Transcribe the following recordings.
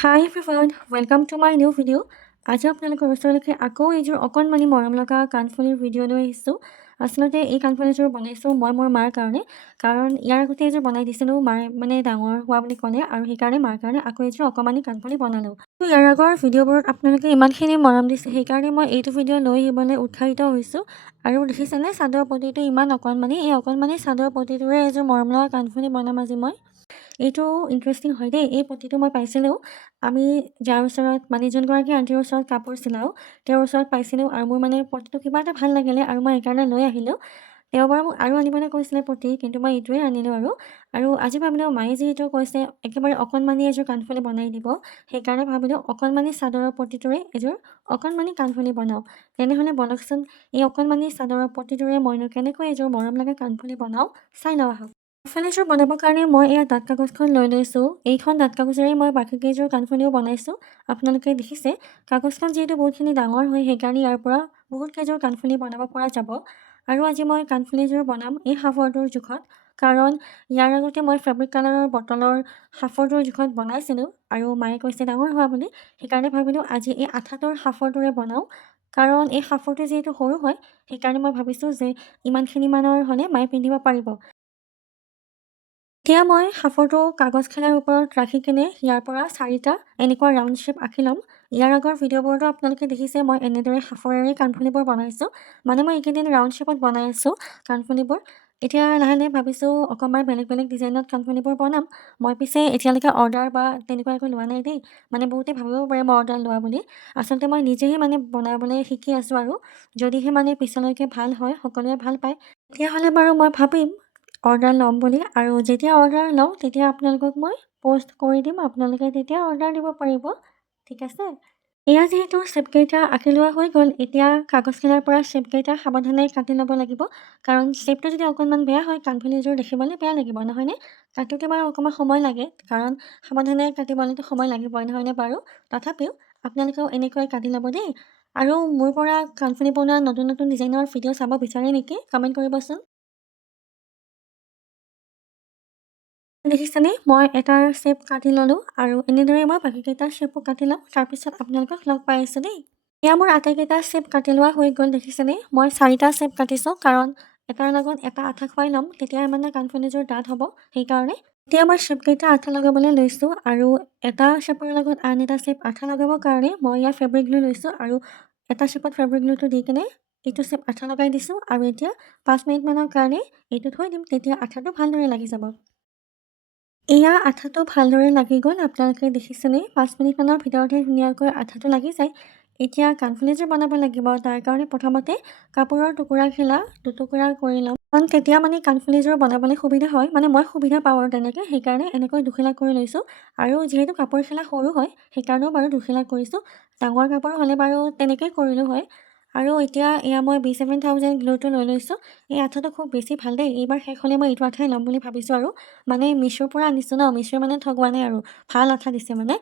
Hi everyone, welcome to my new video. আজি আপোনালোকৰ ওচৰলৈকে আকৌ এইযোৰ অকণমানি মৰম লগা কাণফুলিৰ ভিডিঅ' লৈ আহিছোঁ। আচলতে এই কাণফুলিযোৰ বনাইছোঁ মই মোৰ মাৰ কাৰণে, কাৰণ ইয়াৰ আগতে এইযোৰ বনাই দিছিলোঁ মায়ে মানে ডাঙৰ হোৱা বুলি ক'লে আৰু সেইকাৰণে মাৰ কাৰণে আকৌ এইযোৰ অকণমানি কাণফুলি বনালোঁ। ইয়াৰ আগৰ ভিডিঅ'বোৰত আপোনালোকে ইমানখিনি মৰম দিছে, সেইকাৰণে মই এইটো ভিডিঅ' লৈ আহিবলৈ উৎসাহিত হৈছোঁ। আৰু দেখিছেনে চাদৰ পটিটো ইমান অকণমানি, এই অকণমানি চাদৰ পটিটোৰে এযোৰ মৰম লগা কাণফুলি বনাম আজি মই। এইটো ইণ্টাৰেষ্টিং হয় দেই। এই পটিটো মই পাইছিলোঁ আমি যাৰ ওচৰত মানে যোনগৰাকী আণ্টিৰ ওচৰত কাপোৰ চিলাওঁ তেওঁৰ ওচৰত পাইছিলোঁ আৰু মোৰ মানে পটিটো কিবা এটা ভাল লাগিলে আৰু মই সেইকাৰণে লৈ আহিলোঁ। তেওঁ বাৰু মোক আৰু আনিবলৈ কৈছিলে পটি, কিন্তু মই এইটোৱে আনিলোঁ আৰু আজি ভাবিলোঁ মায়ে যিহেতু কৈছে একেবাৰে অকণমানি এযোৰ কাণফুলি বনাই দিব, সেইকাৰণে ভাবিলোঁ অকণমানি চাদৰৰ পটিটোৰে এযোৰ অকণমানি কাণফুলি বনাওঁ। তেনেহ'লে বলকচোন এই অকণমানি চাদৰৰ পটিটোৰে মইনো কেনেকৈ এযোৰ মৰম লগা কাণফুলি বনাওঁ চাই লওঁ আহক। কাণফুলিযোৰ বনাবৰ কাৰণে মই এয়া ডাঠ কাগজখন লৈ লৈছোঁ। এইখন ডাঠ কাগজেৰে মই বাকীকেইযোৰ কাণফুলিও বনাইছোঁ। আপোনালোকে দেখিছে কাগজখন যিহেতু বহুতখিনি ডাঙৰ হয়, সেইকাৰণে ইয়াৰ পৰা বহুতকেইযোৰ কাণফুলি বনাব পৰা যাব। আৰু আজি মই কাণফুলিযোৰ বনাম এই সাফৰটোৰ জোখত, কাৰণ ইয়াৰ আগতে মই ফেব্ৰিক কালাৰৰ বটলৰ সাফৰটোৰ জোখত বনাইছিলোঁ আৰু মায়ে কৈছে ডাঙৰ হোৱা বুলি, সেইকাৰণে ভাবিলোঁ আজি এই আঠাটোৰ সাফৰটোৰে বনাওঁ। কাৰণ এই সাফৰটো যিহেতু সৰু হয়, সেইকাৰণে মই ভাবিছোঁ যে ইমানখিনি মানৰ হ'লে মায়ে পিন্ধিব পাৰিব। এতিয়া মই সাফৰটো কাগজখনৰ ওপৰত ৰাখি কিনে ইয়াৰ পৰা 4টা এনেকুৱা ৰাউণ্ড শ্বেপ আঁকি ল'ম। ইয়াৰ আগৰ ভিডিঅ'বোৰতো আপোনালোকে দেখিছে মই এনেদৰে সাফৰেৰে কাণফুলিবোৰ বনাইছোঁ। মানে মই এইকেইদিন ৰাউণ্ড শ্বেপত বনাই আছোঁ কাণফুলিবোৰ। এতিয়া লাহে লাহে ভাবিছোঁ অকণমান বেলেগ বেলেগ ডিজাইনত কাণফুলিবোৰ বনাম। মই পিছে এতিয়ালৈকে অৰ্ডাৰ বা তেনেকুৱা একো লোৱা নাই দেই। মানে বহুতে ভাবিব পাৰে মই অৰ্ডাৰ লোৱা বুলি। আচলতে মই নিজেই মানে বনাবলৈ শিকি আছোঁ আৰু যদিহে মানে পিছলৈকে ভাল হয়, সকলোৱে ভাল পায়, তেতিয়াহ'লে বাৰু মই ভাবিম অৰ্ডাৰ ল'ম বুলি। আৰু যেতিয়া অৰ্ডাৰ লওঁ তেতিয়া আপোনালোকক মই প'ষ্ট কৰি দিম, আপোনালোকে তেতিয়া অৰ্ডাৰ দিব পাৰিব, ঠিক আছে। এয়া যিহেতু শ্বেপকেইটা আঁকি লোৱা হৈ গ'ল, এতিয়া কাগজখনৰ পৰা শ্বেপকেইটা সাৱধানে কাটি ল'ব লাগিব, কাৰণ শ্বেপটো যদি অকণমান বেয়া হয় কাণফুলিযোৰ দেখিবলৈ বেয়া লাগিব, নহয়নে? কাটোতে বাৰু অকণমান সময় লাগে, কাৰণ সাৱধানে কাটিবলৈতো সময় লাগিবই, নহয়নে বাৰু? তথাপিও আপোনালোকেও এনেকৈ কাটি ল'ব দেই। আৰু মোৰ পৰা কাণফুলি বনোৱা নতুন নতুন ডিজাইনৰ ভিডিঅ' চাব বিচাৰে নেকি? কমেণ্ট কৰিবচোন। দেখিছেনে মই এটাৰ শ্বেপ কাটি ল'লোঁ আৰু এনেদৰে মই বাকীকেইটা শ্বেপো কাটি ল'ম, তাৰপিছত আপোনালোকক লগ পাই আছোঁ দেই। এয়া মোৰ আটাইকেইটা শ্বেপ কাটি লোৱা হৈ গ'ল। দেখিছেনে মই 4টা শ্বেপ কাটিছোঁ, কাৰণ এটাৰ লগত এটা আঠা খুৱাই ল'ম, তেতিয়াহে মানে কাণফুলিযোৰ ডাঠ হ'ব, সেইকাৰণে। এতিয়া মই শ্বেপকেইটা আঠা লগাবলৈ লৈছোঁ আৰু এটা শ্বেপৰ লগত আন এটা শ্বেপ আঠা লগাবৰ কাৰণে মই ইয়াৰ ফেব্ৰিক গ্লু লৈছোঁ আৰু এটা শ্বেপত ফেব্ৰিক গ্লুটো দি কিনে এইটো শ্বেপ আঠা লগাই দিছোঁ আৰু এতিয়া 5 মিনিটমানৰ কাৰণে এইটো থৈ দিম, তেতিয়া আঠাটো ভালদৰে লাগি যাব। এয়া আঠাটো ভালদৰে লাগি গ'ল, আপোনালোকে দেখিছেনে 5 মিনিটমানৰ ভিতৰতে ধুনীয়াকৈ আঠাটো লাগি যায়। এতিয়া কাণফুলিযোৰ বনাব লাগিব, তাৰ কাৰণে প্ৰথমতে কাপোৰৰ টুকুৰাখিলা দুটুকুৰা কৰি ল'ম, কাৰণ তেতিয়া মানে কাণফুলিযোৰ বনাবলৈ সুবিধা হয়, মানে মই সুবিধা পাওঁ আৰু তেনেকৈ, সেইকাৰণে এনেকৈ দুখিলা কৰি লৈছোঁ। আৰু যিহেতু কাপোৰখিলা সৰু হয় সেইকাৰণেও বাৰু দুখিলা কৰিছোঁ, ডাঙৰ কাপোৰ হ'লে বাৰু তেনেকৈ কৰিলোঁ হয়। আৰু এতিয়া এয়া মই B7000 গ্লুটো লৈ লৈছোঁ। এই আঠাটো খুব বেছি ভাল দেই, এইবাৰ শেষ হ'লে মই এইটো আঠাই ল'ম বুলি ভাবিছোঁ আৰু মানে মিছোৰ পৰা আনিছোঁ ন, মিছোৱে মানে ঠগোৱা নাই আৰু ভাল আঠা দিছে মানে।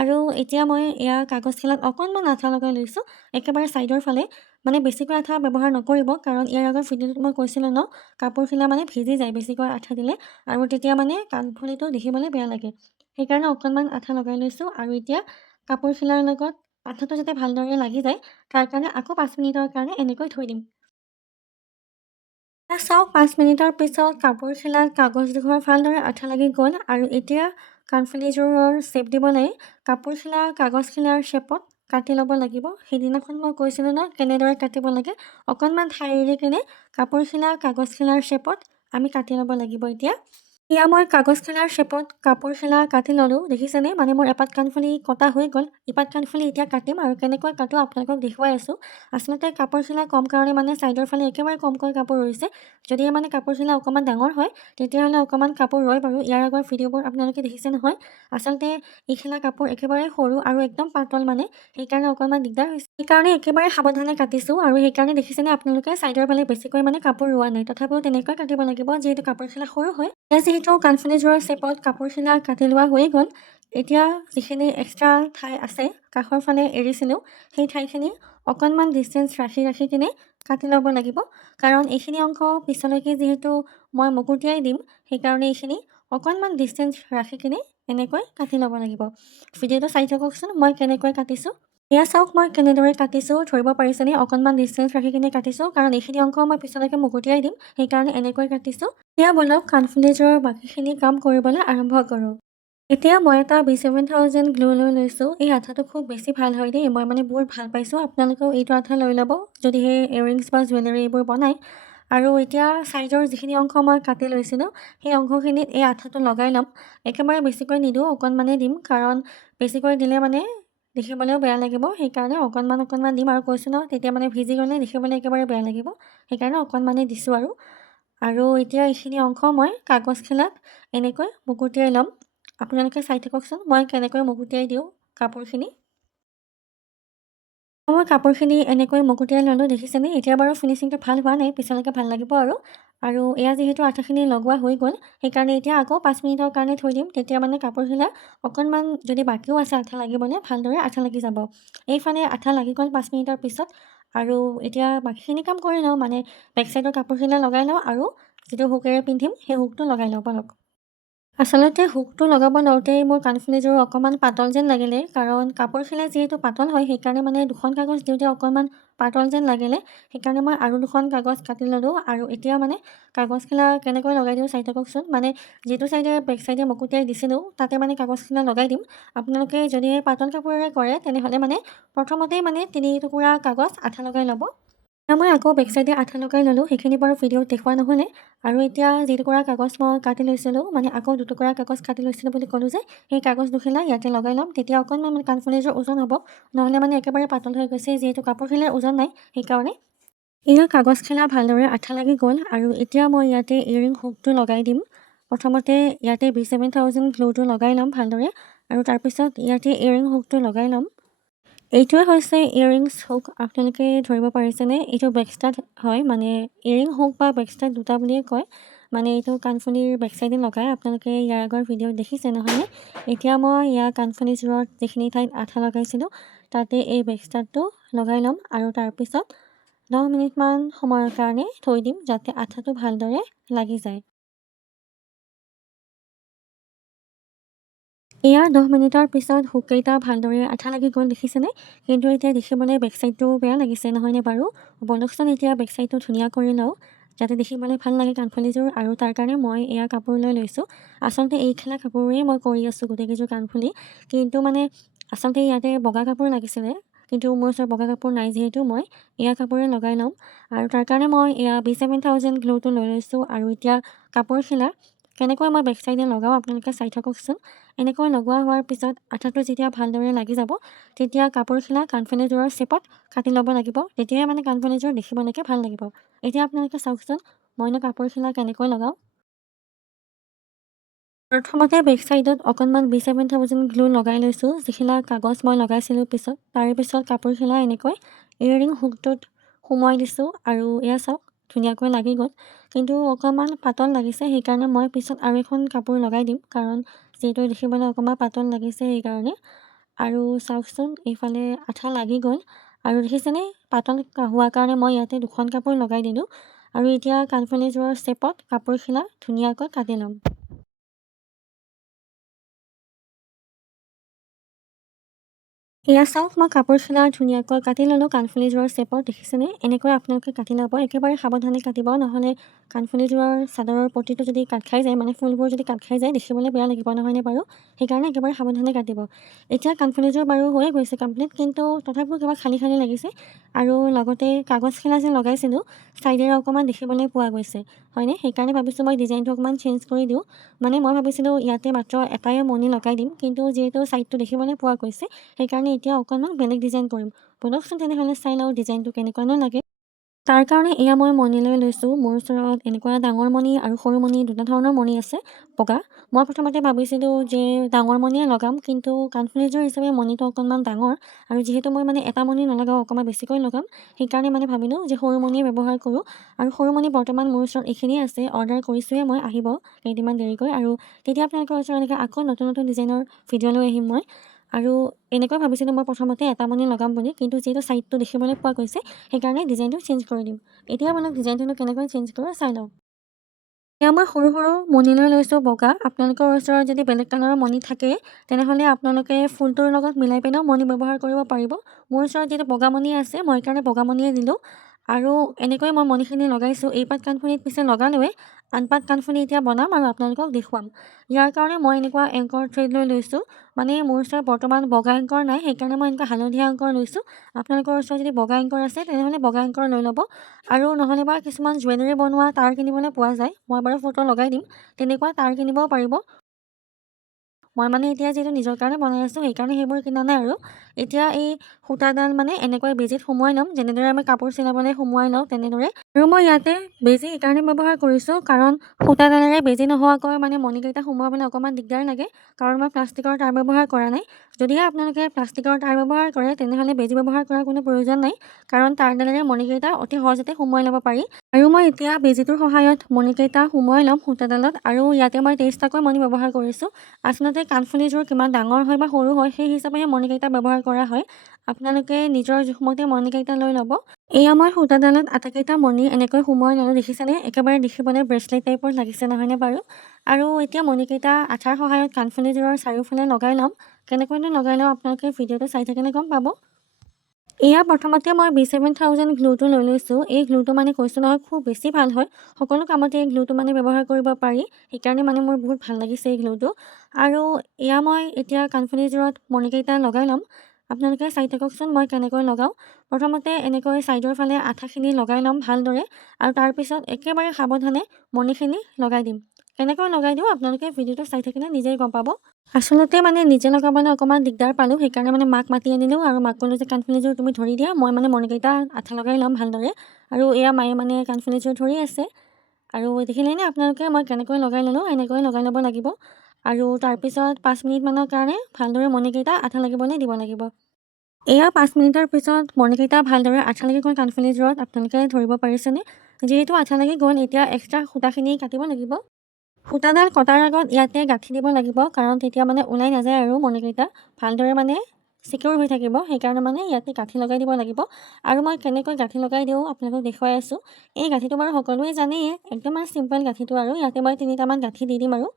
আৰু এতিয়া মই এয়া কাগজখিলাত অকণমান আঠা লগাই লৈছোঁ একেবাৰে ছাইডৰ ফালে, মানে বেছিকৈ আঠা ব্যৱহাৰ নকৰিব, কাৰণ ইয়াৰ আগৰ ভিডিঅ'টোত মই কৈছিলোঁ ন কাপোৰখিলা মানে ভিজি যায় বেছিকৈ আঠা দিলে, আৰু তেতিয়া মানে কাণফুলিটো দেখিবলৈ বেয়া লাগে, সেইকাৰণে অকণমান আঠা লগাই লৈছোঁ। আৰু এতিয়া কাপোৰখিলাৰ লগত আঠাটো যাতে ভালদৰে লাগি যায়, তাৰ কাৰণে আকৌ 5 মিনিটৰ কাৰণে এনেকৈ থৈ দিম। এতিয়া চাওক 5 মিনিটৰ পিছত কাপোৰখিলাত কাগজডোখৰ ভালদৰে আঠা লাগি গ'ল আৰু এতিয়া কাণফুলিযোৰৰ শ্বেপ দিবলৈ কাপোৰখিলা কাগজখিলাৰ শ্বেপত কাটি ল'ব লাগিব। সেইদিনাখন মই কৈছিলোঁ ন কেনেদৰে কাটিব লাগে, অকণমান ঠাই এৰি কিনে কাপোৰখিলা কাগজখিলাৰ শ্বেপত আমি কাটি ল'ব লাগিব। এতিয়া এয়া মই কাগজখিলাৰ শ্বেপত কাপোৰখিলা কাটি ল'লোঁ, দেখিছেনে মানে মোৰ এপাত কাণফুলি কটা হৈ গ'ল। ইপাত কাণফুলি এতিয়া কাটিম আৰু কেনেকৈ কাটো আপোনালোকক দেখুৱাই আছোঁ। আচলতে কাপোৰখিলা কম কাৰণে মানে ছাইডৰ ফালে একেবাৰে কমকৈ কাপোৰ ৰৈছে, যদিহে মানে কাপোৰখিলা অকণমান ডাঙৰ হয় তেতিয়াহ'লে অকণমান কাপোৰ ৰয় বাৰু। ইয়াৰ আগৰ ভিডিঅ'বোৰ আপোনালোকে দেখিছে নহয়, আচলতে এইখিলা কাপোৰ একেবাৰে সৰু আৰু একদম পাতল, মানে সেইকাৰণে অকণমান দিগদাৰ হৈছে, সেইকাৰণে একেবাৰে সাৱধানে কাটিছোঁ। আৰু সেইকাৰণে দেখিছেনে আপোনালোকে ছাইডৰ ফালে বেছিকৈ মানে কাপোৰ ৰোৱা নাই, তথাপিও তেনেকৈ কাটিব লাগিব যিহেতু কাপোৰখিলা সৰু হয়। এতিয়া যিহেতু কাণফুলিযোৰৰ শ্বেপত কাপোৰখিলা কাটি লোৱা হৈ গ'ল, এতিয়া যিখিনি এক্সট্ৰা ঠাই আছে কাষৰ ফালে এৰিছিলোঁ সেই ঠাইখিনি অকণমান ডিষ্টেঞ্চ ৰাখি ৰাখি কিনে কাটি ল'ব লাগিব, কাৰণ এইখিনি অংশ পিছলৈকে যিহেতু মই মুকুটিয়াই দিম, সেইকাৰণে এইখিনি অকণমান ডিষ্টেঞ্চ ৰাখি কিনে এনেকৈ কাটি ল'ব লাগিব। ভিডিঅ'টো চাই থাককচোন মই কেনেকৈ কাটিছোঁ। এয়া চাওক মই কেনেদৰে কাটিছোঁ, ধৰিব পাৰিছেনে? অকণমান ডিষ্টেঞ্চ ৰাখি কিনে কাটিছোঁ, কাৰণ এইখিনি অংশ মই পিছলৈকে মুকুটিয়াই দিম, সেইকাৰণে এনেকৈ কাটিছোঁ। এতিয়া বলক কাণফুলিযোৰৰ বাকীখিনি কাম কৰিবলৈ আৰম্ভ কৰোঁ। এতিয়া মই এটা B7000 গ্লু লৈ লৈছোঁ। এই আঠাটো খুব বেছি ভাল হয় দেই, মই মানে বহুত ভাল পাইছোঁ। আপোনালোকেও এইটো আঠা লৈ ল'ব যদিহে ইয়েৰিংছ বা জুৱেলাৰী এইবোৰ বনায়। আৰু এতিয়া ছাইডৰ যিখিনি অংশ মই কাটি লৈছিলোঁ, সেই অংশখিনিত এই আঠাটো লগাই ল'ম। একেবাৰে বেছিকৈ নিদিওঁ, অকণমানেই দিম, কাৰণ বেছিকৈ দিলে মানে দেখিবলৈও বেয়া লাগিব। সেইকাৰণে অকণমান দিম, আৰু কৈছোঁ ন, তেতিয়া মানে ভিজি গ'লে দেখিবলৈ একেবাৰে বেয়া লাগিব। সেইকাৰণে অকণমানেই দিছোঁ আৰু এতিয়া এইখিনি অংশ মই কাগজ খেলাত এনেকৈ মুকুটিয়াই ল'ম। আপোনালোকে চাই থাককচোন মই কেনেকৈ মুকুটিয়াই দিওঁ কাপোৰখিনি। মই কাপোৰখিনি এনেকৈ মুকুটিয়াই ল'লোঁ, দেখিছেনে? এতিয়া বাৰু ফিনিচিংটো ভাল হোৱা নাই, পিছলৈকে ভাল লাগিব আৰু এয়া যিহেতু আঠাখিনি লগোৱা হৈ গ'ল, সেইকাৰণে এতিয়া আকৌ 5 মিনিটৰ কাৰণে থৈ দিম। তেতিয়া মানে কাপোৰখিলা অকণমান যদি বাকীও আছে আঠা লাগিবলৈ, ভালদৰে আঠা লাগি যাব। এইফালে আঠা লাগি গ'ল 5 মিনিটৰ পিছত, আৰু এতিয়া বাকীখিনি কাম কৰি লওঁ, মানে বেক চাইডৰ কাপোৰখিলা লগাই লওঁ, আৰু যিটো হুকেৰে পিন্ধিম সেই হুকটো লগাই লওঁ বলক। আচলতে হুকটো লগাব লওঁতেই মোৰ কাণফুলিযোৰ অকণমান পাতল যেন লাগিলে, কাৰণ কাপোৰখিলা যিহেতু পাতল হয়, সেইকাৰণে মানে দুখন কাগজ দিওঁতে অকণমান পাতল যেন লাগিলে, সেইকাৰণে মই আৰু দুখন কাগজ কাটি ল'লোঁ। আৰু এতিয়া মানে কাগজখিলা কেনেকৈ লগাই দিওঁ চাই থাককচোন। মানে যিটো চাইডে বেক চাইডে মুকুটিয়াই দিছিলোঁ, তাতে মানে কাগজখিলা লগাই দিম। আপোনালোকে যদি পাতল কাপোৰেৰে কৰে, তেনেহ'লে মানে প্ৰথমতেই মানে 3 টুকুৰা কাগজ আঠা লগাই ল'ব। এতিয়া মই আকৌ বেক চাইডে আঠা লগাই ল'লোঁ, সেইখিনি বাৰু ভিডিঅ'ত দেখুওৱা নহ'লে। আৰু এতিয়া যিটুকুৰা কাগজ মই কাটি লৈছিলোঁ, মানে আকৌ দুটুকুৰা কাগজ কাটি লৈছিলোঁ বুলি ক'লোঁ যে, সেই কাগজ দুখিলা ইয়াতে লগাই ল'ম। তেতিয়া অকণমান মানে কাণফুলিযোৰ ওজন হ'ব, নহ'লে মানে একেবাৰে পাতল হৈ গৈছে, যিহেতু কাপোৰখিলাৰ ওজন নাই, সেইকাৰণে। এয়া কাগজখিলা ভালদৰে আঠা লাগি গ'ল, আৰু এতিয়া মই ইয়াতে ইয়েৰিং হুকটো লগাই দিম। প্ৰথমতে ইয়াতে B7000 গ্লুটো লগাই ল'ম ভালদৰে, আৰু তাৰপিছত ইয়াতে ইয়েৰিং হুকটো লগাই ল'ম। এইটোৱে হৈছে ইয়েৰিংছ হুক। আপোনালোকে ধৰিব পাৰিছেনে? এইটো বেকষ্টাড হয়, মানে ইয়েৰিং হুক বা বেকষ্টাড দুটা বুলিয়ে কয়। মানে এইটো কাণফুলিৰ বেকচাইডে লগায়, আপোনালোকে ইয়াৰ আগৰ ভিডিঅ'ত দেখিছে নহয়নে? এতিয়া মই ইয়াৰ কাণফুলিযোৰত যিখিনি ঠাইত আঠা লগাইছিলোঁ, তাতে এই বেকষ্টাডটো লগাই ল'ম, আৰু তাৰপিছত 10 মিনিটমান সময়ৰ কাৰণে থৈ দিম, যাতে আঠাটো ভালদৰে লাগি যায়। এয়া 10 মিনিটৰ পিছত হুককেইটা ভালদৰে আঠা লাগি গ'ল, দেখিছেনে? কিন্তু এতিয়া দেখিবলৈ বেকচাইডটো বেয়া লাগিছে নহয়নে বাৰু? বলকচোন এতিয়া বেকচাইডটো ধুনীয়া কৰি লওঁ, যাতে দেখিবলৈ ভাল লাগে কাণফুলিযোৰ, আৰু তাৰ কাৰণে মই এয়া কাপোৰ লৈ লৈছোঁ। আচলতে এইখিলা কাপোৰেই মই কৰি আছোঁ গোটেইকেইযোৰ কাণফুলি, কিন্তু মানে আচলতে ইয়াতে বগা কাপোৰ লাগিছিলে, কিন্তু মোৰ ওচৰত বগা কাপোৰ নাই, যিহেতু মই এয়া কাপোৰে লগাই ল'ম। আৰু তাৰ কাৰণে মই এয়া B7000 গ্লুটো লৈ লৈছোঁ, আৰু এতিয়া কাপোৰখিলা কেনেকৈ মই বেকচাইডে লগাওঁ আপোনালোকে চাই থাককচোন। এনেকৈ লগোৱা হোৱাৰ পিছত আঠাটো যেতিয়া ভালদৰে লাগি যাব, তেতিয়া কাপোৰখিলা কাণফুলিযোৰৰ শ্বেপত কাটি ল'ব লাগিব, তেতিয়াহে মানে কাণফুলিযোৰ দেখিবলৈকে ভাল লাগিব। এতিয়া আপোনালোকে চাওকচোন মইনো কাপোৰখিলা কেনেকৈ লগাওঁ। প্ৰথমতে বেক চাইডত অকণমান B7000 গ্লু লগাই লৈছোঁ, যিখিলা কাগজ মই লগাইছিলোঁ পিছত। তাৰে পিছত কাপোৰখিলা এনেকৈ ইয়েৰিং হুকটোত সোমোৱাই দিছোঁ, আৰু এয়া চাওক ধুনীয়াকৈ লাগি গ'ল। কিন্তু অকণমান পাতল লাগিছে, সেইকাৰণে মই পিছত আৰু এখন কাপোৰ লগাই দিম, কাৰণ যিহেতু দেখিবলৈ অকণমান পাতল লাগিছে সেইকাৰণে। আৰু চাওকচোন এইফালে আঠা লাগি গ'ল, আৰু দেখিছেনে পাতল হোৱাৰ কাৰণে মই ইয়াতে দুখন কাপোৰ লগাই দিলোঁ। আৰু এতিয়া কাণফুলিযোৰৰ শ্বেপত কাপোৰখিলা ধুনীয়াকৈ কাটি ল'ম। এয়া চাওক মই কাপোৰখিলা ধুনীয়াকৈ কাটি ল'লোঁ কাণফুলিযোৰৰ শ্বেপত, দেখিছেনে? এনেকৈ আপোনালোকে কাটি ল'ব, একেবাৰে সাৱধানে কাটিব, নহ'লে কাণফুলিযোৰৰ চাদৰৰ পটিটো যদি কাট খাই যায়, মানে ফুলবোৰ যদি কাট খাই যায়, দেখিবলৈ বেয়া লাগিব নহয়নে বাৰু? সেইকাৰণে একেবাৰে সাৱধানে কাটিব। এতিয়া কাণফুলিযোৰ বাৰু হৈয়ে গৈছে কমপ্লিট, কিন্তু তথাপিও কিবা খালী খালী লাগিছে, আৰু লগতে কাগজখিলা যে লগাইছিলোঁ, চাইডেৰে অকণমান দেখিবলৈ পোৱা গৈছে, হয়নে? সেইকাৰণে ভাবিছোঁ মই ডিজাইনটো অকণমান চেঞ্জ কৰি দিওঁ। মানে মই ভাবিছিলোঁ ইয়াতে মাত্ৰ এটাই মণি লগাই দিম, কিন্তু যিহেতু চাইডটো দেখিবলৈ পোৱা গৈছে, সেইকাৰণে এতিয়া অকণমান বেলেগ ডিজাইন কৰিম। বলকচোন তেনেহ'লে চাই লওঁ ডিজাইনটো কেনেকুৱানো লাগে। তাৰ কাৰণে এয়া মই মণি লৈ লৈছোঁ। মোৰ ওচৰত এনেকুৱা ডাঙৰ মণি আৰু সৰু মণি দুটা ধৰণৰ মণি আছে বগা। মই প্ৰথমতে ভাবিছিলোঁ যে ডাঙৰ মণিয়ে লগাম, কিন্তু কাণফুলিযোৰ হিচাপে মণিটো অকণমান ডাঙৰ, আৰু যিহেতু মই মানে এটা মণি নলগাওঁ, অকণমান বেছিকৈ লগাম, সেইকাৰণে মানে ভাবিলোঁ যে সৰু মণিয়ে ব্যৱহাৰ কৰোঁ। আৰু সৰু মণি বৰ্তমান মোৰ ওচৰত এইখিনিয়ে আছে, অৰ্ডাৰ কৰিছোঁহে মই, আহিব কেইদিনমান দেৰিকৈ, আৰু তেতিয়া আপোনালোকৰ ওচৰত এনেকৈ আকৌ নতুন নতুন ডিজাইনৰ ভিডিঅ' লৈ আহিম মই। আৰু এনেকৈ ভাবিছিলোঁ মই প্ৰথমতে এটা মণি লগাম বুলি, কিন্তু যিহেতু চাইডটো দেখিবলৈ পোৱা গৈছে, সেইকাৰণে ডিজাইনটো চেঞ্জ কৰি দিম। এতিয়া আপোনাক ডিজাইনটো কেনেকৈ চেঞ্জ কৰোঁ চাই লওঁ। এয়া মই সৰু সৰু মণি লৈ লৈছোঁ বগা। আপোনালোকৰ ওচৰত যদি বেলেগ কালাৰৰ মণি থাকে তেনেহ'লে আপোনালোকে ফুলটোৰ লগত মিলাই পিনেও মণি ব্যৱহাৰ কৰিব পাৰিব। মোৰ ওচৰত যিহেতু বগা মণি আছে মই সেইকাৰণে বগা মণিয়ে দিলোঁ। আৰু এনেকৈ মই মণিখিনি লগাইছোঁ। এই পাত কাণফুলিত পিছে লগালোৱে, আন পাত কাণফুলি এতিয়া বনাম আৰু আপোনালোকক দেখুৱাম। ইয়াৰ কাৰণে মই এনেকুৱা এংকৰ থ্ৰেড লৈ লৈছোঁ। মানে মোৰ ওচৰত বৰ্তমান বগা এংকৰ নাই, সেইকাৰণে মই এনেকুৱা হালধীয়া এংকৰ লৈছোঁ। আপোনালোকৰ ওচৰত যদি বগা এংকৰ আছে তেনেহ'লে বগা এংকৰ লৈ ল'ব। আৰু নহ'লে বা কিছুমান জুৱেলাৰী বনোৱা তাঁৰ কিনিবলৈ পোৱা যায়, মই বাৰু ফটো লগাই দিম, তেনেকুৱা তাঁৰ কিনিবও পাৰিব। মই মানে এতিয়া যিহেতু নিজৰ কাৰণে বনাই আছোঁ সেইকাৰণে সেইবোৰ কিনা নাই আৰু। এতিয়া এই সূতাডাল মানে এনেকৈ বেজীত সোমোৱাই ল'ম, যেনেদৰে আমি কাপোৰ চিলাবলৈ সোমোৱাই লওঁ তেনেদৰে। আৰু মই ইয়াতে বেজী এইকাৰণে ব্যৱহাৰ কৰিছোঁ কাৰণ সূতাডালেৰে বেজী নোহোৱাকৈ মানে মণিকেইটা সোমোৱাবলৈ অকণমান দিগদাৰ লাগে, কাৰণ মই প্লাষ্টিকৰ তাঁৰ ব্যৱহাৰ কৰা নাই। যদিহে আপোনালোকে প্লাষ্টিকৰ তাঁৰ ব্যৱহাৰ কৰে তেনেহ'লে বেজী ব্যৱহাৰ কৰাৰ কোনো প্ৰয়োজন নাই, কাৰণ তাঁৰডালেৰে মণিকেইটা অতি সহজতে সোমোৱাই ল'ব পাৰি। আৰু মই এতিয়া বেজীটোৰ সহায়ত মণিকেইটা সোমোৱাই ল'ম সূতাডালত। আৰু ইয়াতে মই 23টাকৈ মণি ব্যৱহাৰ কৰিছোঁ। আচলতে কাণফুলিযোৰ কিমান ডাঙৰ হয় বা সৰু হয় সেই হিচাপেহে মণিকেইটা ব্যৱহাৰ কৰা হয়। আপোনালোকে নিজৰ জোখমতে মণিকেইটা লৈ ল'ব। এয়া মই সূতাডালত আটাইকেইটা মণি এনেকৈ সোমোৱাই ল'লোঁ, দেখিছেনে? একেবাৰে দেখিবলৈ ব্ৰেচলেট টাইপৰ লাগিছে নহয়নে বাৰু? আৰু এতিয়া মণিকেইটা আঠাৰ সহায়ত কাণফুলিযোৰৰ চাৰিওফালে লগাই ল'ম। কেনেকৈনো লগাই লওঁ আপোনালোকে ভিডিঅ'টো চাই থাকিলে গম পাব। এয়া প্ৰথমতে মই B7000 গ্লুটো লৈ লৈছোঁ। এই গ্লুটো মানে কৈছোঁ নহয় খুব বেছি ভাল হয়। সকলো কামতে এই গ্লুটো মানে ব্যৱহাৰ কৰিব পাৰি। সেইকাৰণে মানে মোৰ বহুত ভাল লাগিছে এই গ্লুটো। আৰু এয়া মই এতিয়া কাণফুলিযোৰত মণিকেইটা লগাই ল'ম। আপোনালোকে চাই থাককচোন মই কেনেকৈ লগাওঁ। প্ৰথমতে এনেকৈ ছাইডৰ ফালে আঠাখিনি লগাই ল'ম ভালদৰে, আৰু তাৰপিছত একেবাৰে সাৱধানে মণিখিনি লগাই দিম। কেনেকৈ লগাই দিওঁ আপোনালোকে ভিডিঅ'টো চাই থাকিলে নিজেই গম পাব। আচলতে মানে নিজে লগাবলৈ অকণমান দিগদাৰ পালোঁ, সেইকাৰণে মানে মাক মাতি আনিলোঁ আৰু মাক ক'লোঁ যে কাণফুলিযোৰ তুমি ধৰি দিয়া, মই মানে মণিকেইটা আঠা লগাই ল'ম ভালদৰে। আৰু এয়া মায়ে মানে কাণফুলিযোৰ ধৰি আছে। আৰু দেখিলেনে আপোনালোকে মই কেনেকৈ লগাই ল'লোঁ, এনেকৈ লগাই ল'ব লাগিব। আৰু তাৰপিছত 5 মিনিটমানৰ কাৰণে ভালদৰে মণিকেইটা আঠা লাগিবলৈ দিব লাগিব। এয়া 5 মিনিটৰ পিছত মণিকেইটা ভালদৰে আঠা লাগি গ'ল কাণফুলিযোৰত, আপোনালোকে ধৰিব পাৰিছেনে? যিহেতু আঠা লাগি গ'ল এতিয়া এক্সট্ৰা সূতাখিনি কাটিব লাগিব। সূতাডাল কটাৰ আগত ইয়াতে গাঁঠি দিব লাগিব, কাৰণ তেতিয়া মানে ওলাই নাযায় আৰু মণিকেইটা ভালদৰে মানে চিকিউৰ হৈ থাকিব। সেইকাৰণে মানে ইয়াতে গাঁঠি লগাই দিব লাগিব। আৰু মই কেনেকৈ গাঁঠি লগাই দিওঁ আপোনালোকক দেখুৱাই আছোঁ। এই গাঁঠিটো বাৰু সকলোৱে জানেই, একদম মানে চিম্পল গাঁঠিটো আৰু ইয়াতে মই 3টামান গাঁঠি দি দিম আৰু।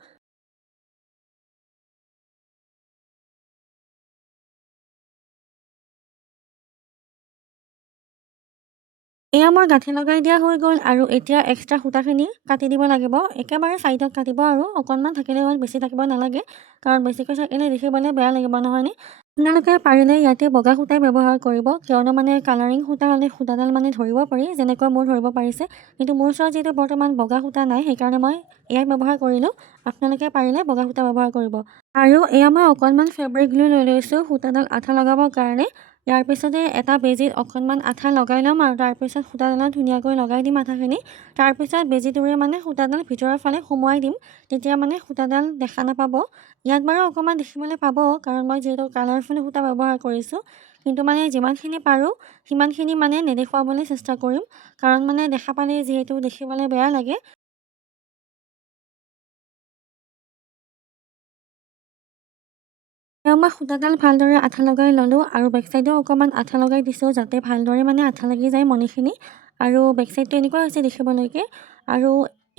এয়া মই গাঁঠি লগাই দিয়া হৈ গ'ল আৰু এতিয়া এক্সট্ৰা সূতাখিনি কাটি দিব লাগিব। একেবাৰে চাইডত কাটিব আৰু অকণমান থাকিলে হ'ল, বেছি থাকিব নালাগে, কাৰণ বেছিকৈ থাকিলে দেখিবলৈ বেয়া লাগিব নহয়নে? আপোনালোকে পাৰিলে ইয়াতে বগা সূতাই ব্যৱহাৰ কৰিব, কিয়নো মানে কালাৰিং সূতা হ'লে সূতাডাল মানে ধৰিব পাৰি, যেনেকৈ মোৰ ধৰিব পাৰিছে। কিন্তু মোৰ ওচৰত যিহেতু বৰ্তমান বগা সূতা নাই সেইকাৰণে মই এয়াই ব্যৱহাৰ কৰিলোঁ। আপোনালোকে পাৰিলে বগা সূতা ব্যৱহাৰ কৰিব। আৰু এয়া মই অকণমান ফেব্ৰিক গ্লু লৈ লৈছোঁ সূতাডাল আঠা লগাবৰ কাৰণে। ইয়াৰ পিছতে এটা বেজীত অকণমান আঠা লগাই ল'ম আৰু তাৰপিছত সূতাডালত ধুনীয়াকৈ লগাই দিম আঠাখিনি। তাৰপিছত বেজীটোৰে মানে সূতাডাল ভিতৰৰ ফালে সোমোৱাই দিম, তেতিয়া মানে সূতাডাল দেখা নাপাব। ইয়াত বাৰু অকণমান দেখিবলৈ পাব, কাৰণ মই যিহেতু কালাৰফুল সূতা ব্যৱহাৰ কৰিছোঁ। কিন্তু মানে যিমানখিনি পাৰোঁ সিমানখিনি মানে নেদেখুৱাবলৈ চেষ্টা কৰিম, কাৰণ মানে দেখা পালে যিহেতু দেখিবলৈ বেয়া লাগে। এয়া মই সূতাডাল ভালদৰে আঠা লগাই ল'লোঁ আৰু বেকচাইডেও অকণমান আঠা লগাই দিছোঁ, যাতে ভালদৰে মানে আঠা লাগি যায় মণিখিনি। আৰু বেকচাইডটো এনেকুৱা হৈছে দেখিবলৈকে। আৰু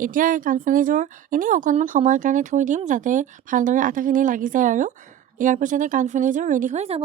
এতিয়া এই কাণফুলিযোৰ এনেই অকণমান সময়ৰ কাৰণে থৈ দিম, যাতে ভালদৰে আঠাখিনি লাগি যায় আৰু। ইয়াৰ পিছতে কাণফুলিযোৰ ৰেডি হৈ যাব।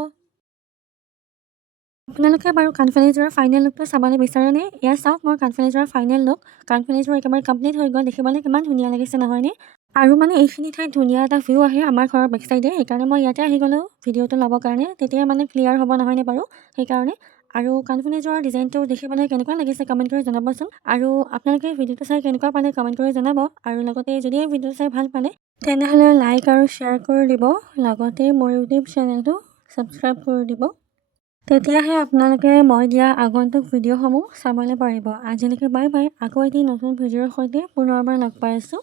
আপোনালোকে বাৰু কাণফুলিযোৰৰ ফাইনেল লুকটো চাবলৈ বিচাৰেনে? এয়া চাওক মোৰ কাণফুলিযোৰৰ ফাইনেল লুক। কাণফুলিযোৰ একেবাৰে কমপ্লিট হৈ গ'ল, দেখিবলৈ কিমান ধুনীয়া লাগিছে নহয়নে? আৰু মানে এইখিনি ঠাইত ধুনীয়া এটা ভিউ আহে আমাৰ ঘৰৰ বেকচাইডে, সেইকাৰণে মই ইয়াতে আহি গ'লোঁ ভিডিঅ'টো ল'বৰ কাৰণে, তেতিয়া মানে ক্লিয়াৰ হ'ব নহয়নে বাৰু? সেইকাৰণে। আৰু কাণফুলিযোৰৰ ডিজাইনটো দেখিবলৈ কেনেকুৱা লাগিছে কমেণ্ট কৰি জনাবচোন। আৰু আপোনালোকে ভিডিঅ'টো চাই কেনেকুৱা পালে কমেণ্ট কৰি জনাব। আৰু লগতে যদি এই ভিডিঅ'টো চাই ভাল পালে তেনেহ'লে লাইক আৰু শ্বেয়াৰ কৰি দিব, লগতে মোৰ ইউটিউব চেনেলটো ছাবস্ক্ৰাইব কৰি দিব। তেতিয়াহে আপোনালোকে মই দিয়া আগন্তুক ভিডিঅ'সমূহ চাবলৈ পাৰিব। আজিলৈকে বাই বাই। আকৌ এটি নতুন ভিডিঅ'ৰ সৈতে পুনৰবাৰ লগ পাই আছোঁ।